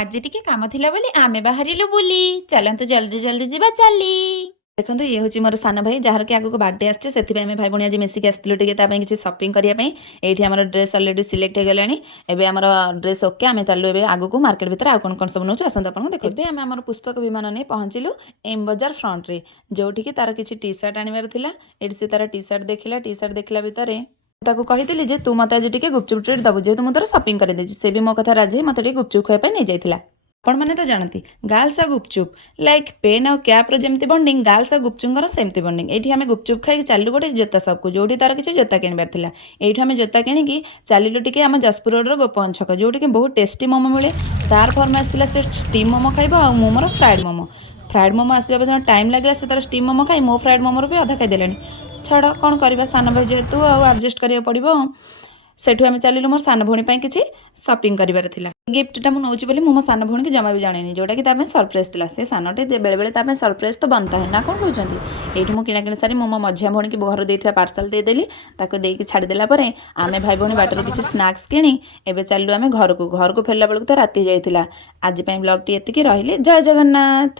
आज टिके काम थिला बोली आमे बाहरिलु बुली चलंतु जल्दी जल्दी जीवा चली। देखो ये हूँ मोर सान भाई जार कि आगक बर्थडे आसे से भाई भाई आज मिसिक आसलु किसी सपिंग करने ये आम ड्रेस अलरेडी सिलेक्ट हो गलानी एवं आम ड्रेस ओके आम चलू ए आगक मार्केट भर आउ कौन कौन सब नौ आसत आप देखिए आम आम पुष्पक विमान नहीं पहुँचलु एम बजार फ्रंट रे जोटि तार किसी टी सार्ट आनबार था ये सी तार टी सार्ट देखला भितर ताको कही जे तू मत आज टे गुपचुप ट्रीट दबु जेहतु मुझे सपिंग कर से भी मो कथा राजी मत गुपचुप खावाई नहीं जाइला। आपण मैंने तो जानती गर्ल्स आ गुपचुप लाइक पेन आ कैप्र जमी बंडिंग गर्ल्स आ गुपचुपर सेमती बंडिंग ये आम गुपचुप खाई चलू गोटे जोता सबको जो तार किसी जोता किणवार था ये आम जोता किणिकी चलू टी आम जाजपुर रोड गोपन छक जोटि बहुत टेस्टी मोमो मिले तार फरमाइश था से स्टीम मोमो खाइब आ मोर फ्राइड मोमो आसवा टाइम लगे से तार स्टीम मोमो खाई मो फ्राइड मोमोर भी अधा खाईदे छड़ कौन करवा सान भाई जेहेतु आडजस्ट करा पड़ो सेठू आम चलू मोर सान भौणी किसी सपिंग करार था गिफ्टा मुझे बोली मो सान भौणी की जमा भी जानी जोटा कि सरप्राइज था से सानटे बेले बेले सरप्राइज तो बनता है ना कौन कहते ये मुझे किणाकिणी सारी मो मझिया भौणी की घर देता पार्सल देदेली देकी छाड़देला आम भाई भौणी बाटर किसी स्नाक्स किणी एवं चलू आम घर को फेरला बेलू तो राति जाइला। आज ब्लॉग टी एतिकी रही जय जगन्नाथ।